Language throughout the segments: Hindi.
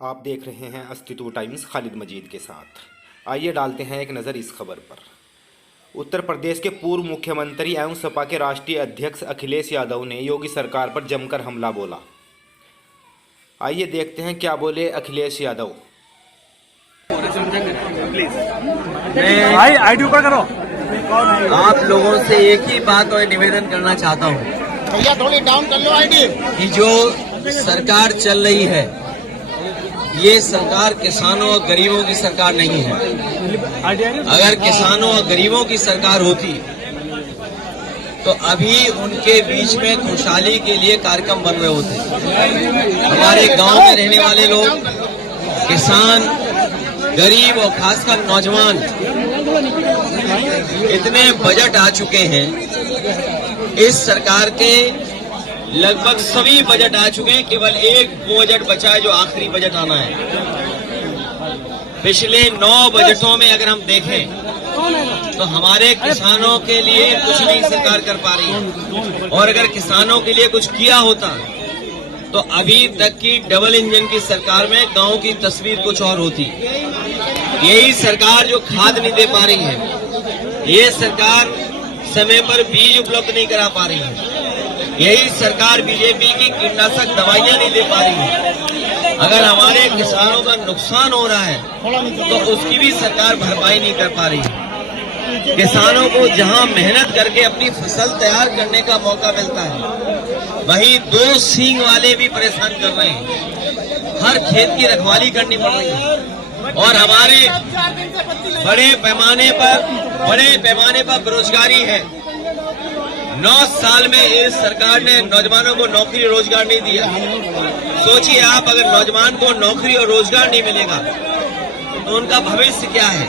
आप देख रहे हैं अस्तित्व टाइम्स खालिद मजीद के साथ। आइए डालते हैं एक नज़र इस खबर पर। उत्तर प्रदेश के पूर्व मुख्यमंत्री एवं सपा के राष्ट्रीय अध्यक्ष अखिलेश यादव ने योगी सरकार पर जमकर हमला बोला। आइए देखते हैं क्या बोले अखिलेश यादव। आईडी ऊपर करो। आप लोगों से एक ही बात और निवेदन करना चाहता हूँ, भैया थोड़ी डाउन कर लो आईडी। कि जो सरकार चल रही है ये सरकार किसानों और गरीबों की सरकार नहीं है। अगर किसानों और गरीबों की सरकार होती तो अभी उनके बीच में खुशहाली के लिए कार्यक्रम बन रहे होते। हमारे गांव में रहने वाले लोग, किसान, गरीब और खासकर नौजवान, इतने बजट आ चुके हैं। इस सरकार के लगभग सभी बजट आ चुके हैं, केवल एक बजट बचा है जो आखिरी बजट आना है। पिछले 9 बजटों में अगर हम देखें तो हमारे किसानों के लिए कुछ नहीं सरकार कर पा रही है, और अगर किसानों के लिए कुछ किया होता तो अभी तक की डबल इंजन की सरकार में गांव की तस्वीर कुछ और होती। यही सरकार जो खाद नहीं दे पा रही है, ये सरकार समय पर बीज उपलब्ध नहीं करा पा रही है, यही सरकार बीजेपी की कीटनाशक दवाइयां नहीं दे पा रही है। अगर हमारे किसानों का नुकसान हो रहा है तो उसकी भी सरकार भरपाई नहीं कर पा रही है। किसानों को जहां मेहनत करके अपनी फसल तैयार करने का मौका मिलता है, वहीं 2 सींग वाले भी परेशान कर रहे हैं। हर खेत की रखवाली करनी पड़ रही है, और हमारे बड़े पैमाने पर बेरोजगारी है। 9 साल में इस सरकार ने नौजवानों को नौकरी रोजगार नहीं दिया। सोचिए आप, अगर नौजवान को नौकरी और रोजगार नहीं मिलेगा तो उनका भविष्य क्या है?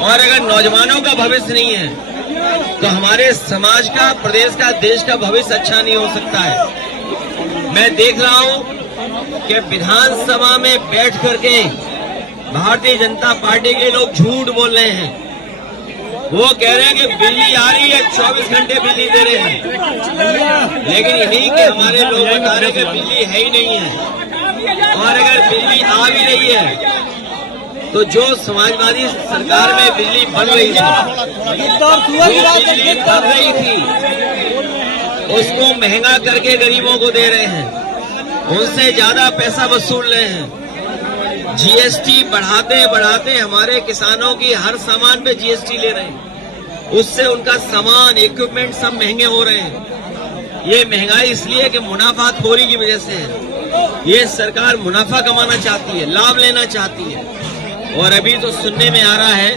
और अगर नौजवानों का भविष्य नहीं है तो हमारे समाज का, प्रदेश का, देश का भविष्य अच्छा नहीं हो सकता है। मैं देख रहा हूं कि विधानसभा में बैठ करके भारतीय जनता पार्टी के लोग झूठ बोल रहे हैं। वो कह रहे हैं कि बिजली आ रही है, 24 घंटे बिजली दे रहे हैं, लेकिन यही कि हमारे लोग बता रहे हैं कि बिजली है ही नहीं है। और अगर बिजली आ भी रही है तो जो समाजवादी सरकार में बिजली बन रही थी, जो बिजली बन रही थी उसको महंगा करके गरीबों को दे रहे हैं, उनसे ज्यादा पैसा वसूल रहे हैं। जीएसटी बढ़ाते हमारे किसानों की हर सामान पे जीएसटी ले रहे हैं, उससे उनका सामान, इक्विपमेंट सब महंगे हो रहे हैं। ये महंगाई इसलिए कि मुनाफाखोरी की वजह से है। ये सरकार मुनाफा कमाना चाहती है, लाभ लेना चाहती है। और अभी तो सुनने में आ रहा है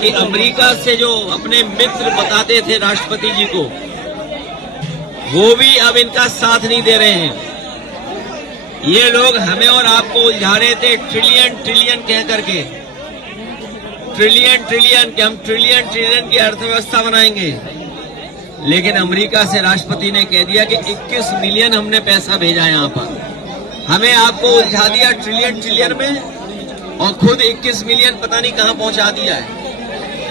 कि अमेरिका से जो अपने मित्र बताते थे राष्ट्रपति जी को, वो भी अब इनका साथ नहीं दे रहे हैं। ये लोग हमें और आपको उलझा रहे थे ट्रिलियन कह करके, ट्रिलियन कि हम ट्रिलियन की अर्थव्यवस्था बनाएंगे। लेकिन अमेरिका से राष्ट्रपति ने कह दिया कि 21 मिलियन हमने पैसा भेजा यहाँ पर। हमें आपको उलझा दिया ट्रिलियन में, और खुद 21 मिलियन पता नहीं कहां पहुंचा दिया है।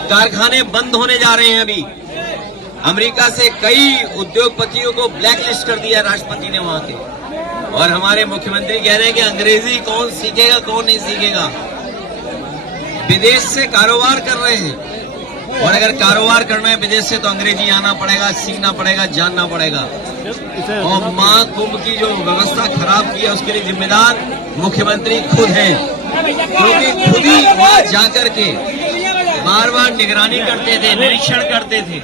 कारखाने बंद होने जा रहे हैं। अभी अमेरिका से कई उद्योगपतियों को ब्लैकलिस्ट कर दिया राष्ट्रपति ने वहां के। और हमारे मुख्यमंत्री कह रहे हैं कि अंग्रेजी कौन सीखेगा, कौन नहीं सीखेगा। विदेश से कारोबार कर रहे हैं, और अगर कारोबार करना है विदेश से तो अंग्रेजी आना पड़ेगा, सीखना पड़ेगा, जानना पड़ेगा। और महाकुंभ की जो व्यवस्था खराब की है उसके लिए जिम्मेदार मुख्यमंत्री खुद हैं, क्योंकि खुद ही वहां जाकर के बार निगरानी करते थे, निरीक्षण करते थे।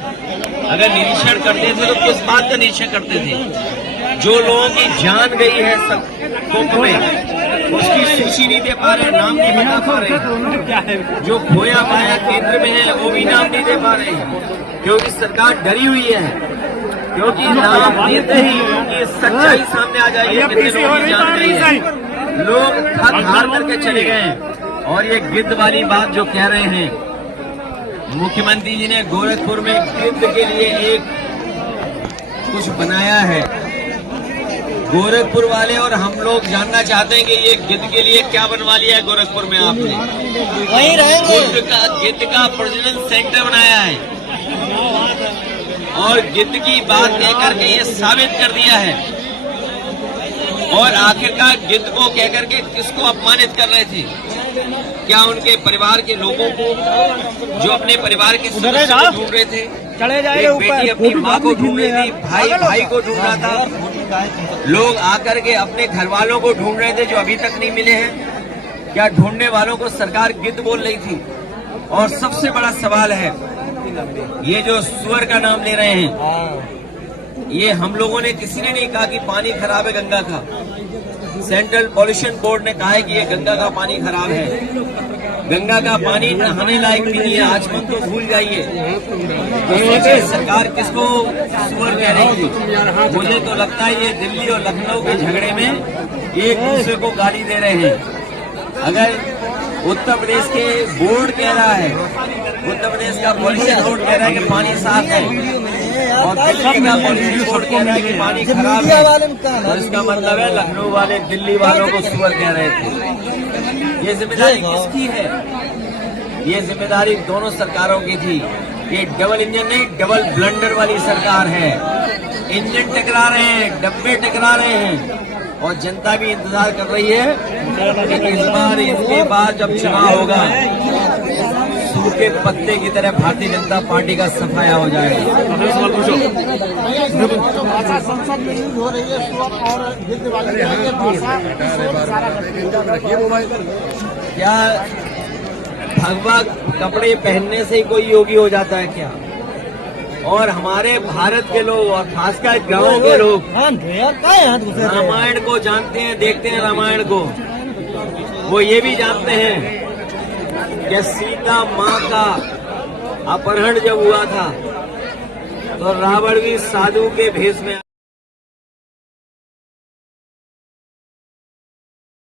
अगर निरीक्षण करते थे तो किस बात का निरीक्षण करते थे? जो लोगों की जान गई है सब कुंभ में, उसकी सूची नहीं दे पा रहे, नाम नहीं बता पा रहे। जो खोया पाया केंद्र में है वो भी नाम नहीं दे पा रहे, क्योंकि सरकार डरी हुई है। क्योंकि नाम देते ही ये सच्चाई सामने आ जाएगी, कितने लोगों की जान गई है। लोग थक हार करके चले गए। और ये गिद्ध वाली बात जो कह रहे हैं, मुख्यमंत्री जी ने गोरखपुर में गिद्ध के लिए एक कुछ बनाया है। गोरखपुर वाले और हम लोग जानना चाहते हैं कि ये गिद्ध के लिए क्या बनवा लिया है गोरखपुर में आपने? वहीं रहेंगे। गिद्ध का प्रजनन सेंटर बनाया है, और गिद्ध की बात कह करके ये साबित कर दिया है और आखिरकार गिद्ध को कह करके किसको अपमानित कर रहे थे? क्या उनके परिवार के लोगों को, जो अपने परिवार के सदस्य को ढूंढ रहे थे? एक बेटी अपनी माँ को ढूंढ रही थी, भाई भाई को ढूंढ रहा था, लोग आकर के अपने घर वालों को ढूंढ रहे थे जो अभी तक नहीं मिले हैं। क्या ढूंढने वालों को सरकार गिद्ध बोल रही थी? और सबसे बड़ा सवाल है, ये जो सुअर का नाम ले रहे हैं, ये हम लोगों ने किसी ने नहीं कहा कि पानी खराब है गंगा का। सेंट्रल पॉल्यूशन बोर्ड ने कहा है कि ये गंगा का पानी खराब है। गंगा का पानी नहाने लायक भी नहीं है, आजकल तो भूल जाइए। तो सोचिए सरकार किसको सुअर कह रही थी? मुझे तो लगता है ये दिल्ली और लखनऊ के झगड़े में एक दूसरे को गाली दे रहे हैं। अगर उत्तर प्रदेश के बोर्ड कह रहा है, उत्तर प्रदेश का पॉल्यूशन बोर्ड कह रहा है कि पानी साफ है, और दिल्ली का पॉल्यूशन बोर्ड कह रहा है कि पानी खराब है, तो इसका मतलब है लखनऊ वाले दिल्ली वालों को सुअर कह रहे थे। ये जिम्मेदारी किसकी है? ये जिम्मेदारी दोनों सरकारों की थी। ये डबल इंजन नहीं, डबल ब्लंडर वाली सरकार है। इंजन टकरा रहे हैं, डब्बे टकरा रहे हैं, और जनता भी इंतजार कर रही है कि इस बार इसके बाद जब चुनाव होगा, सूखे पत्ते की तरह भारतीय जनता पार्टी का सफाया हो जाएगा। भाषा संसद में यूज हो रही है, सुअर और गिद्ध वाली भाषा। क्या भगवा कपड़े पहनने से ही कोई योगी हो जाता है क्या? और हमारे भारत के लोग और खासकर गांव के लोग रामायण को जानते हैं, देखते हैं रामायण को। वो ये भी जानते हैं कि सीता माँ का अपहरण जब हुआ था तो रावण भी साधु के भेष में